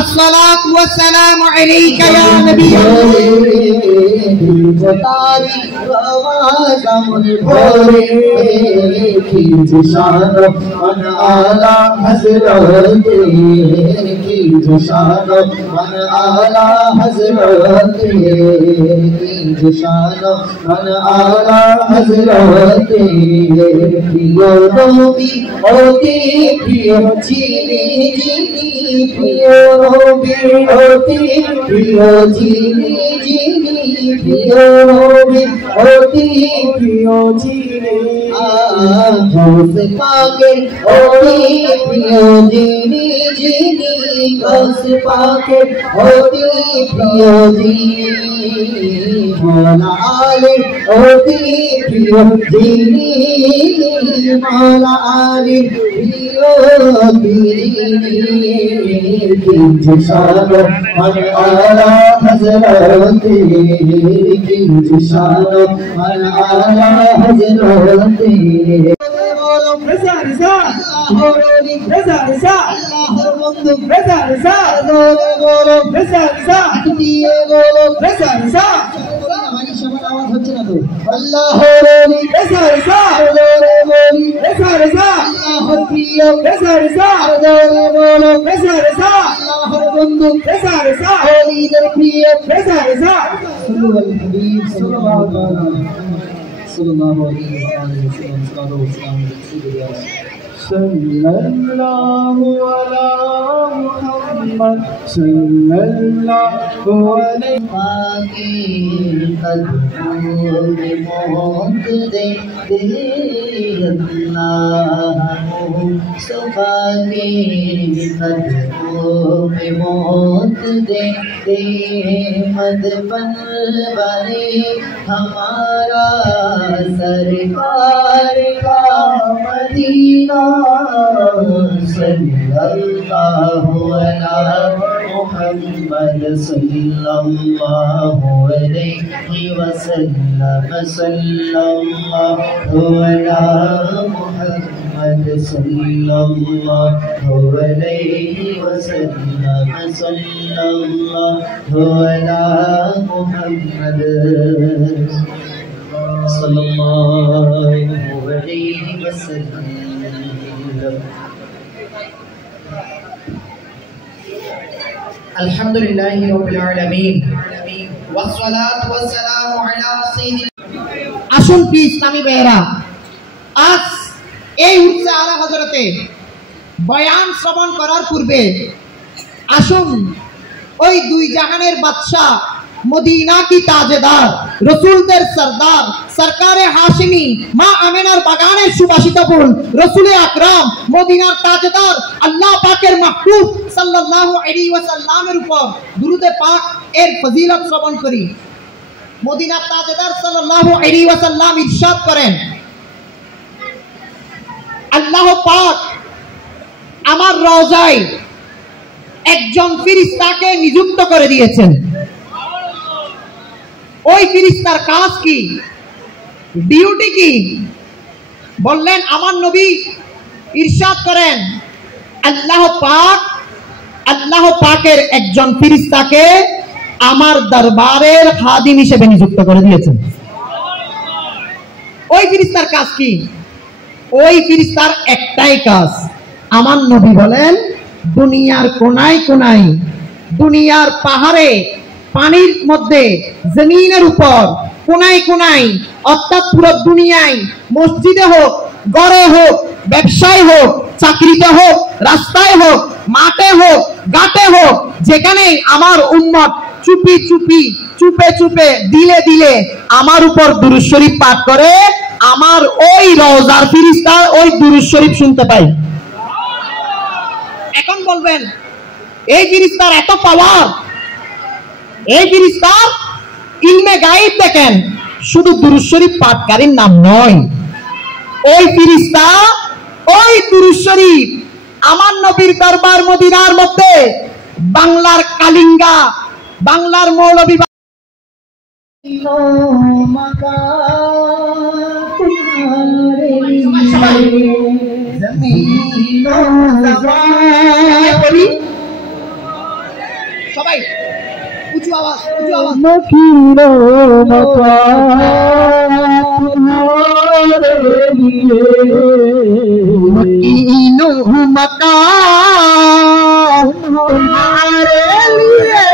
अस्सलातु वस्सलामु अलैका या नबी तारी आवाज़ मन भोरे की शान मन आला हज़रत की शान मन आला हज़रत की शान मन आला हज़रत प्रियो नबी होती प्रियो जीनी जीनी प्रियो नबी होती प्रियो जीनी जीनी प्रियो नबी होती प्रियो जीनी गौस पाके होती प्रियो जीनी जीनी गौस पाके होती प्रियो जीनी मौला आले होती प्रियो जीनी मौला आले प्रियो जीनी की शान मन आला हज़रत की शान मन आला हज़रत सल्लल्लाहु अला मुहम्मद सल्लल्लाहु अलैहि कदम मौत दे अल्लाह सुभाने कदम मौत दे मद बन बने हमारा सरकार का मदीना सल्लल्लाहु अला मुहम्मद सल्लल्लाहु अलैहि वसल्लम सल्लल्लाहु अला मुहम्मद सल्लल्लाहु अलैहि वसल्लम सल्लल्लाहु अला मुहम्मद सल्लल्लाहु अलैहि वसल्लम। अल्हम्दुलिल्लाहि रब्बिल आलामीन वस्सलातु वस्सलामु अला सय्यिदिल। আসুন কি ইসলামী ভাইয়েরা, আজ এই উচ্চে আলা হযরতে বয়ান শ্রবণ করার পূর্বে আসুন ওই দুই জাহানের বাদশা মদিনা কি তাজেদার রসুলদের সরদার সরকারে হাশিমি মা আমেনার বাগানের সুবাসিত ফুল রসুলে আকরাম মদিনার তাজেদার আল্লাহ পাকের মাহবুব সাল্লাল্লাহু আলাইহি ওয়াসাল্লামের উপর দুরূদে পাক এর ফজিলত শ্রবণ করি। মদিনার তাজেদার সাল্লাল্লাহু আলাইহি ওয়াসাল্লাম ইরশাদ করেন, আল্লাহ পাক আমার রওজায় একজন ফেরেশতাকে নিযুক্ত করে দিয়েছেন। ওই ফেরেশতার কাজ কি, ডিউটি কি? বললেন আমার নবী ইরশাদ করেন, আল্লাহ পাকের একজন ফেরেশতাকে আমার দরবারের খাদিম হিসেবে নিযুক্ত করে দিয়েছেন। ওই ফেরেশতার কাজ কি? ওই ফেরেশতার একটাই কাজ, আমার নবী বলেন দুনিয়ার কোনায় কোনায়, দুনিয়ার পাহাড়ে, পানির মধ্যে, জমিনের উপর, কোনায় কোনায়, অর্থাৎ পুরো দুনিয়ায়, মসজিদে হোক, ঘরে হোক, ব্যবসায় হোক, চাকরিতে হোক, রাস্তায় হোক, মাঠে হোক, ঘাটে হোক, যেখানে আমার উম্মত চুপি চুপি, চুপে চুপে, দিলে দিলে আমার উপর দুরূদ শরীফ পাঠ করে, আমার ওই রওজার ফেরেশতা ওই দুরূদ শরীফ শুনতে পাই। এখন বলবেন এই ফেরেশতার এত পাওয়ার, এই ফেরেশতার ইলমে গায়েব দেখেন, শুধু দুরূদ শরীফ পাঠকারীর নাম নয়, ওই ফেরেশতা ওই দুরূদ শরীফ আমার নবীর দরবার মদিনার মধ্যে বাংলার কালিঙ্গা, বাংলার মৌলভী সবাই উঁচু আওয়াজ, উঁচু আওয়াজ। मकीनो मकान तुम्हारे लिए, मकीनो मकान तुम्हारे लिए,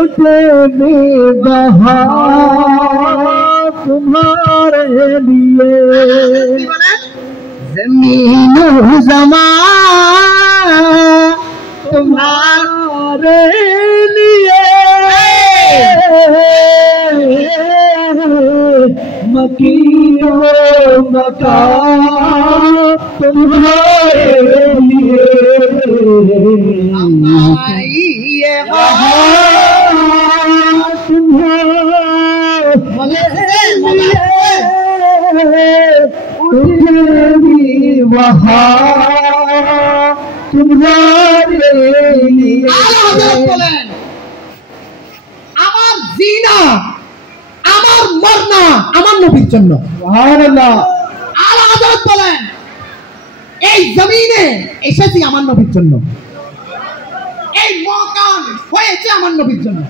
उठे बेबहार तुम्हारे लिए, जमीन ज़मान तुम्हारे लिए, मकीनो मकान तुम्हारे लिए, ये আমার জিনা আমার মরনা আমার নবীর জন্য। সুবহানাল্লাহ। আলা হযরত বলেন এই জমিনে এসেছি আমার নবীর জন্য, এই মকান হয়েছে আমার নবীর জন্য।